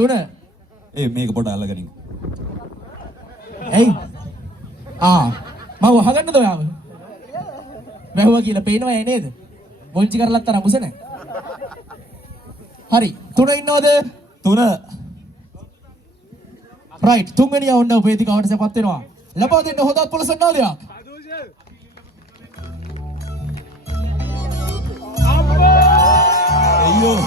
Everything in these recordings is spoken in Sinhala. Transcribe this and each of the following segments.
තුන. මේක පොඩ අල්ලගනින්. ඇයි? මම වහගන්නද ඔයාව? වැහුවා කියලා පේනවා නේද? බොන්චි කරලත් තරම් උස නැහැ. හරි. තුන ඉන්නවද? තුන. රයිට්. තුන්වෙනිය වුණ වේදිකාවට සපත් වෙනවා. ලබා දෙන්න හොඳත් පොළොස් නාදයක්. අයියෝ.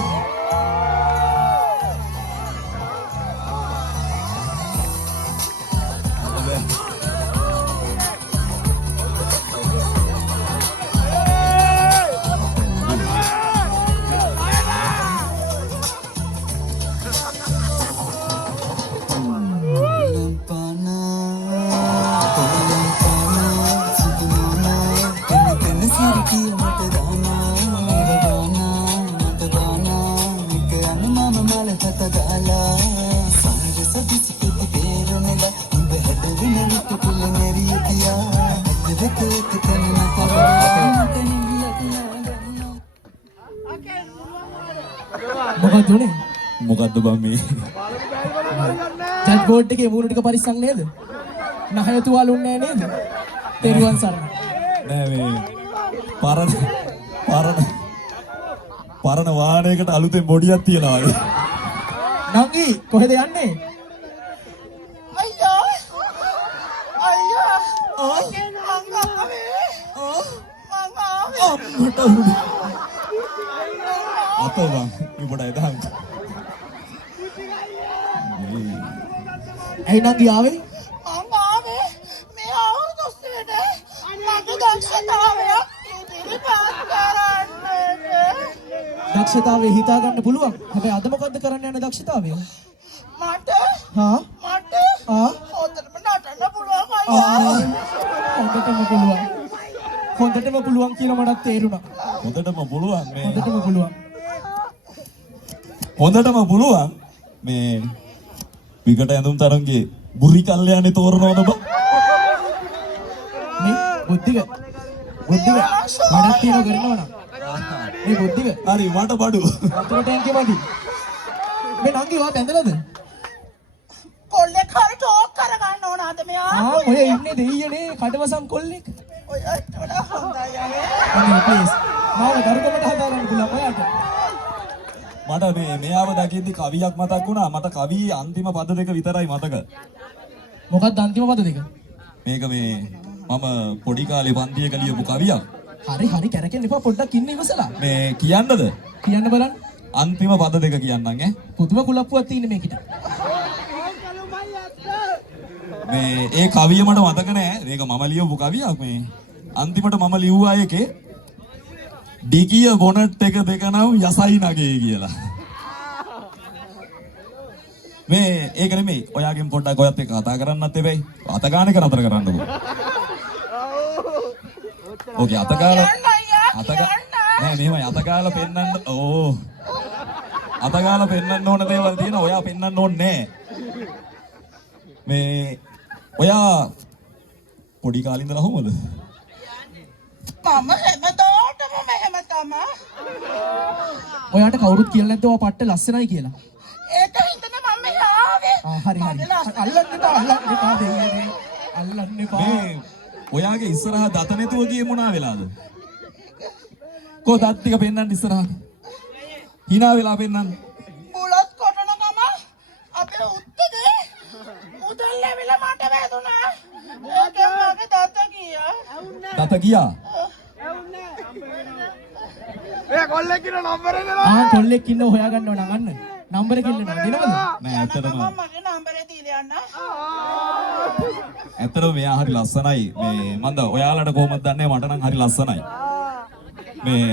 මොකක්ද උනේ? මොකද්ද බං මේ? ජජ් බෝඩ් එකේ මූණ ටික පරිස්සම් නේද? නහය තුවාලුන්නේ නේද? තෙරුවන් සරණ. නෑ මේ පරණ වාහනයකට අලුතෙන් බොඩියක් තියනවා වගේ. නංගි කොහෙද යන්නේ? අයියා අතෝ බං මේ පොඩ එදහන්. ඇයි නංගි ආවේ? මේ අවුරුදු ඔස්සේට මගේ දක්ෂතාවයක් ඉදිරිපත් කරන්නට. දක්ෂතාවය හිතා ගන්න පුළුවන්. හැබැයි අද මොකද්ද කරන්න යන දක්ෂතාවය? මට හොඳටම නටන්න පුළුවන් අයියා. හොඳටම පුළුවන් කියලා මටත් තේරුණා. හොඳටම පුළුවන් මේ. හොඳටම පුළුවන්. මේ විකට ඇඳුම් තරංගේ බුරි කල්යාණේ තෝරනවද බං? මේ බුද්ධික වැඩක් තියන කරනවා නම් මේ බුද්ධික හරි මට බඩු. වතුර ටැංකිය මදි. මේ නංගි ඔයා බැඳලාද? කොල්ලෙක් හරි ටෝක් කරගන්න ඕන අද මෙයා. ඔය ඉන්නේ දෙයියනේ කඩවසම් කොල්ලෙක්. ඔය වඩා හොඳයි අනේ. අනේ ප්ලීස්. මාව දරුකමට හදාගන්න පුළුවන් ඔයාට. මට මෙයාව දකිද්දි කවියක් මතක් වුණා. මට කවියේ අන්තිම පද දෙක විතරයි මතක. මොකක්ද අන්තිම පද දෙක? මේක මම පොඩි කාලේ පන්තියක ලියපු කවියක්. හරි කැරකෙන්න එපා පොඩ්ඩක් ඉන්න ඉවසලා. මේ කියන්නද? කියන්න බලන්න. අන්තිම පද දෙක කියන්නම් ඈ. පුදුම කුලප්පුවක් තියෙන මේකට. මේ ඒ කවිය මට මතක නෑ. මේක මම ලියපු කවියක් මේ. අන්තිමට මම ලිව්වා එකේ ඩිගිය බොනට් එක දෙක නම් යසයි නගේ කියලා. මේ ඒක නෙමෙයි. ඔයාගෙන් පොඩ්ඩක් ඔයත් එක්ක කතා කරන්නත් එපැයි. අත ගන්න එක නතර කරන්නකෝ. ඕකේ අත ගාලා නෑ මෙහෙමයි අත ගාලා පෙන්නන්න. ඕ අත ගාලා පෙන්නන්න ඕන දේවල් තියෙනවා. ඔයා පෙන්නන්න ඕනේ නෑ. මේ ඔයා පොඩි කාලේ ඉඳලා කොහොමද? මම හැමදාටම මෙහෙම තමයි. ඔයාට කවුරුත් කියලා නැද්ද ඔයා පට්ට ලස්සනයි කියලා? ඒක හින්දානේ මම මෙහි ආවේ. හරි. අල්ලන්න එපා. මේ ඔයාගේ ඉස්සරහා දත නැතුව ගියේ මොනා වෙලාද? කො දත් ටික පෙන්නන්න ඉස්සරහට. hina වෙලා පෙන්නන්න. බුලත් කොටන ගම අපේ උත්තේ උදල් ලැබිලා මට වැදුනා. ඒකෙන් මගේ දත ගියා. දත ගියා. කොල්ලෙක් ඉන්න හොයාගන්න ඕන අන්න. නම්බර කිල්ලනවා දෙනවද? නෑ ඇත්තටම මගේ නම්බරේ දීලා යන්න. ඇත්තටම මෙයා හරි ලස්සනයි. මේ මන්ද ඔයාලට කොහොමද දන්නේ මට නම් හරි ලස්සනයි. මේ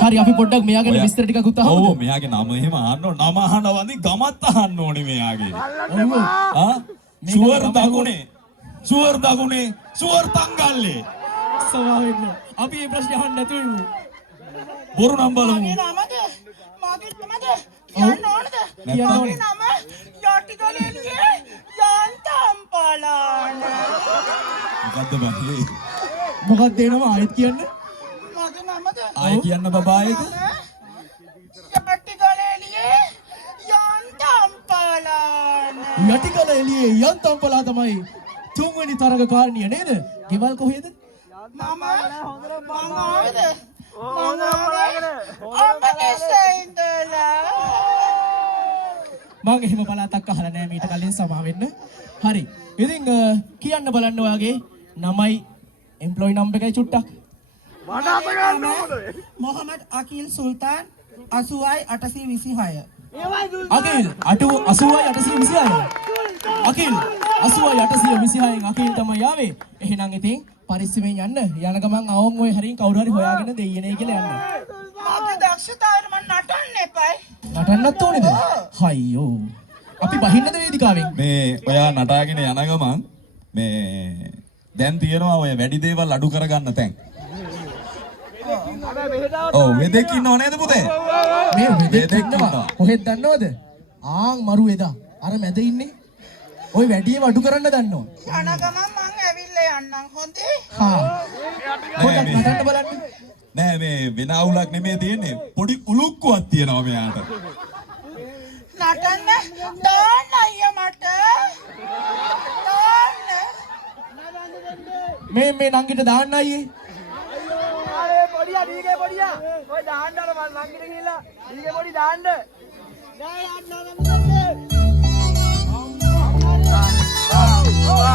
හරි අපි පොඩ්ඩක් මෙයා ගැන විස්තර ටිකක් උත් අහමු. ඔව් මෙයාගේ නම එහෙම අහන්න ඕන. නම අහනවන්දි ගමත් අහන්න ඕනේ මෙයාගේ. ෂුවර් දගුනේ ෂුවර් තංගල්ලේ. සවාවෙන්න. අපි මේ ප්‍රශ්නේ අහන්න නැතුව ඉමු. බොරු නම් බලමු. මගේ නමද කියන්න ඕනද? කියන්න ඕනේ. නම යටිගලෙන්නේ යන්තම් පලාන. මොකද්ද බං? මොකක්ද එනවා ආයෙත් කියන්න. මගේ නමද? ආයෙ කියන්න බබා එක. යටිගලෙලියේ යන්තම් පලාන. යටිකල එළියේ යන්තම් පලා තමයි තුන්වෙනි තරගකාරණිය නේද? ගෙවල් කොහෙද? මම ආවද? අම්මගේ ඉඳලා. මම එහෙම පළාතක් අහලා නැහැ මීට කලින් සමා වෙන්න. හරි. ඉතින් කියන්න බලන්න ඔයාගේ නමයි එම්ප්ලොයි නම්බර් එකයි චුට්ටක්. මොහමඩ් අකිල් සුල්තාන් 80යි 826. අකිල් 80යි 826. අකිල් 80යි 826න් අකිල් තමයි ආවේ. එහෙනම් ඉතින් පරිස්සමෙන් යන්න. යන ගමන් අවුන් ඔය හරින් කවුරු හරි හොයාගෙන දෙයියනේ කියලා යන්න. මගේ දක්ෂතාවයට මම නටන්න එපයි. නටන්නත් ඕනේද? හයියෝ. අපි බහින්නද වේදිකාවෙන්? මේ ඔයා නටාගෙන යන ගමන් මේ දැන් තියෙනවා ඔය වැඩි දේවල් අඩු කරගන්න තැන්. ඔව් වෙදෙක් ඉන්නව නේද පුතේ? මේ වෙදෙක් වෙදෙක් ඉන්නවා. ඉන්නවා. කොහෙද දන්නවද? ආන් මරු එදා. අර මැද ඉන්නේ. ওই වැඩිම අඩු කරන්න දන්නවා. යන ගමන් මං ඇවිල්ලා යන්නම් හොඳේ. හා. පොඩක් මේ- නටන්න බලන්න. නෑ මේ වෙන අවුලක් නෙමෙයි තියෙන්නේ. පොඩි උලුක්කුවක් තියෙනවා මෙයාට. නටන්න දාන්න අයියා මට. දාන්න. මේ නංගිට දාන්න අයියේ. Thank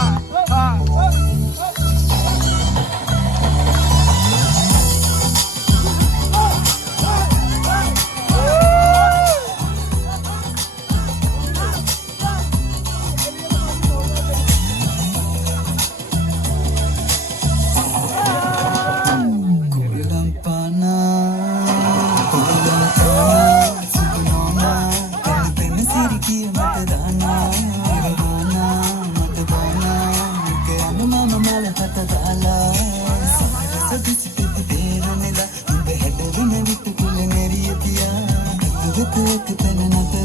you.